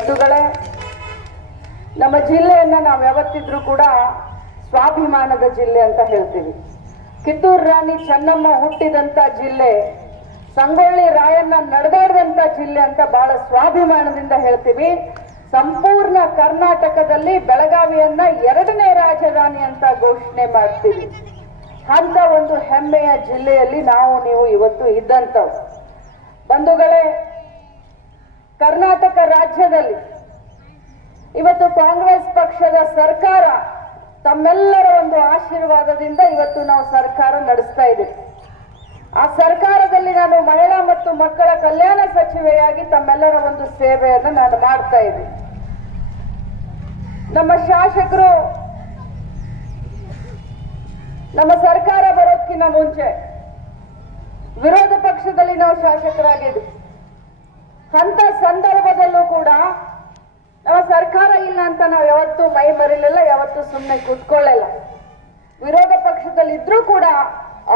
ಬಂಧುಗಳೇ, ನಮ್ಮ ಜಿಲ್ಲೆಯನ್ನ ನಾವು ಯಾವತ್ತಿದ್ರೂ ಕೂಡ ಸ್ವಾಭಿಮಾನದ ಜಿಲ್ಲೆ ಅಂತ ಹೇಳ್ತೀವಿ. ಕಿತ್ತೂರು ರಾಣಿ ಚೆನ್ನಮ್ಮ ಹುಟ್ಟಿದಂತ ಜಿಲ್ಲೆ, ಸಂಗೊಳ್ಳಿ ರಾಯಣ್ಣ ನಡೆದಾಡಿದಂತ ಜಿಲ್ಲೆ ಅಂತ ಬಹಳ ಸ್ವಾಭಿಮಾನದಿಂದ ಹೇಳ್ತೀವಿ. ಸಂಪೂರ್ಣ ಕರ್ನಾಟಕದಲ್ಲಿ ಬೆಳಗಾವಿಯನ್ನ ಎರಡನೇ ರಾಜಧಾನಿ ಅಂತ ಘೋಷಣೆ ಮಾಡ್ತೀವಿ. ಅಂತ ಒಂದು ಹೆಮ್ಮೆಯ ಜಿಲ್ಲೆಯಲ್ಲಿ ನಾವು, ನೀವು ಇವತ್ತು ಇದ್ದಂಥವು. ಬಂಧುಗಳೇ, ಕರ್ನಾಟಕ ರಾಜ್ಯದಲ್ಲಿ. ಇವತ್ತು ಕಾಂಗ್ರೆಸ್ ಪಕ್ಷದ ಸರ್ಕಾರ ತಮ್ಮೆಲ್ಲರ ಒಂದು ಆಶೀರ್ವಾದದಿಂದ ಇವತ್ತು ನಾವು ಸರ್ಕಾರ ನಡೆಸ್ತಾ ಇದ್ದೀವಿ. ಆ ಸರ್ಕಾರದಲ್ಲಿ ನಾನು ಮಹಿಳಾ ಮತ್ತು ಮಕ್ಕಳ ಕಲ್ಯಾಣ ಸಚಿವೆಯಾಗಿ ತಮ್ಮೆಲ್ಲರ ಒಂದು ಸೇವೆಯನ್ನು ನಾನು ಮಾಡ್ತಾ ಇದ್ದೀನಿ. ನಮ್ಮ ಶಾಸಕರು, ನಮ್ಮ ಸರ್ಕಾರ ಬರೋದಕ್ಕಿಂತ ಮುಂಚೆ ವಿರೋಧ ಪಕ್ಷದಲ್ಲಿ ನಾವು ಶಾಸಕರಾಗಿದ್ವಿ. ಅಂತ ಸಂದರ್ಭದಲ್ಲೂ ಕೂಡ ನಮ್ಮ ಸರ್ಕಾರ ಇಲ್ಲ ಅಂತ ನಾವು ಯಾವತ್ತೂ ಮೈ ಮರಿಲಿಲ್ಲ, ಯಾವತ್ತೂ ಸುಮ್ಮನೆ ಕೂತ್ಕೊಳ್ಳಲ್ಲ. ವಿರೋಧ ಪಕ್ಷದಲ್ಲಿ ಇದ್ರೂ ಕೂಡ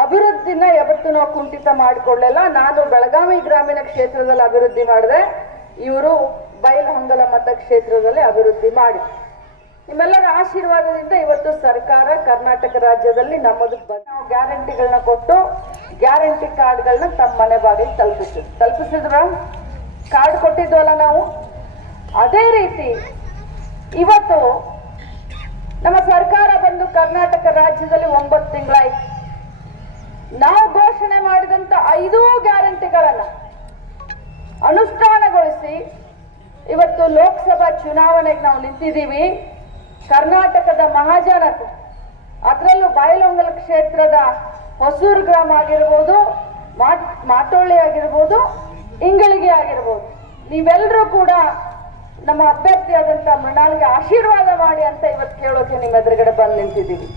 ಅಭಿವೃದ್ಧಿನ ಯಾವತ್ತೂ ನಾವು ಕುಂಠಿತ ಮಾಡಿಕೊಳ್ಳಲ್ಲ. ನಾನು ಬೆಳಗಾವಿ ಗ್ರಾಮೀಣ ಕ್ಷೇತ್ರದಲ್ಲಿ ಅಭಿವೃದ್ಧಿ ಮಾಡಿದೆ. ಇವರು ಬೈಲಹೊಂಗಲ ಮತಕ್ಷೇತ್ರದಲ್ಲಿ ಅಭಿವೃದ್ಧಿ ಮಾಡಿ. ನಿಮ್ಮೆಲ್ಲರ ಆಶೀರ್ವಾದದಿಂದ ಇವತ್ತು ಸರ್ಕಾರ ಕರ್ನಾಟಕ ರಾಜ್ಯದಲ್ಲಿ ನಮ್ಮದು ನಾವು ಗ್ಯಾರಂಟಿಗಳನ್ನ ಕೊಟ್ಟು, ಗ್ಯಾರಂಟಿ ಕಾರ್ಡ್ಗಳನ್ನ ತಮ್ಮ ಮನೆ ಬಾಗಿಲು ತಲುಪಿಸಿದ್ರು. ತಲುಪಿಸಿದ್ರ? ಕಾರ್ಡ್ ಕೊಟ್ಟಿದ್ವಲ್ಲ ನಾವು? ಅದೇ ರೀತಿ, ಇವತ್ತು ನಮ್ಮ ಸರ್ಕಾರ ಬಂದು ಕರ್ನಾಟಕ ರಾಜ್ಯದಲ್ಲಿ ಒಂಬತ್ತು ತಿಂಗಳಾಯ್ತು. ನಾವು ಘೋಷಣೆ ಮಾಡಿದಂತ ಐದೂ ಗ್ಯಾರಂಟಿಗಳನ್ನ ಅನುಷ್ಠಾನಗೊಳಿಸಿ ಇವತ್ತು ಲೋಕಸಭಾ ಚುನಾವಣೆಗೆ ನಾವು ನಿಂತಿದ್ದೀವಿ. ಕರ್ನಾಟಕದ ಮಹಾಜನತೆ, ಅದರಲ್ಲೂ ಬಾಯಲೊಂಗಲ ಕ್ಷೇತ್ರದ ಹೊಸೂರು ಗ್ರಾಮ ಆಗಿರ್ಬೋದು, ಮಾಟ್ ಮಾಟೋಳಿ ಆಗಿರ್ಬೋದು ಇಂಗಳಿಗೆ ಆಗಿರ್ಬೋದು. ನೀವೆಲ್ಲರೂ ಕೂಡ ನಮ್ಮ ಅಭ್ಯರ್ಥಿಯಾದಂಥ ಮೃಣಾಲ್ಗೆ ಆಶೀರ್ವಾದ ಮಾಡಿ ಅಂತ ಇವತ್ತು ಕೇಳೋಕೆ ನಿಮ್ಮ ಎದುರುಗಡೆ ಬಂದು ನಿಂತಿದ್ದೀವಿ.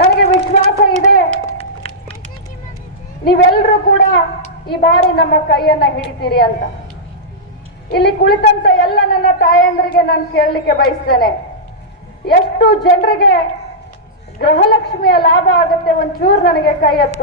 ನನಗೆ ವಿಶ್ವಾಸ ಇದೆ. ನೀವೆಲ್ಲರೂ ಕೂಡ ಈ ಬಾರಿ ನಮ್ಮ ಕೈಯನ್ನ ಹಿಡಿತೀರಿ ಅಂತ. ಇಲ್ಲಿ ಕುಳಿತಂತ ಎಲ್ಲ ನನ್ನ ತಾಯಂದ್ರಿಗೆ ನಾನು ಕೇಳಲಿಕ್ಕೆ ಬಯಸ್ತೇನೆ. ಎಷ್ಟು ಜನರಿಗೆ ಗೃಹಲಕ್ಷ್ಮಿಯ ಲಾಭ ಆಗುತ್ತೆ ಒಂಚೂರು ನನಗೆ ಕೈ ಎತ್ತು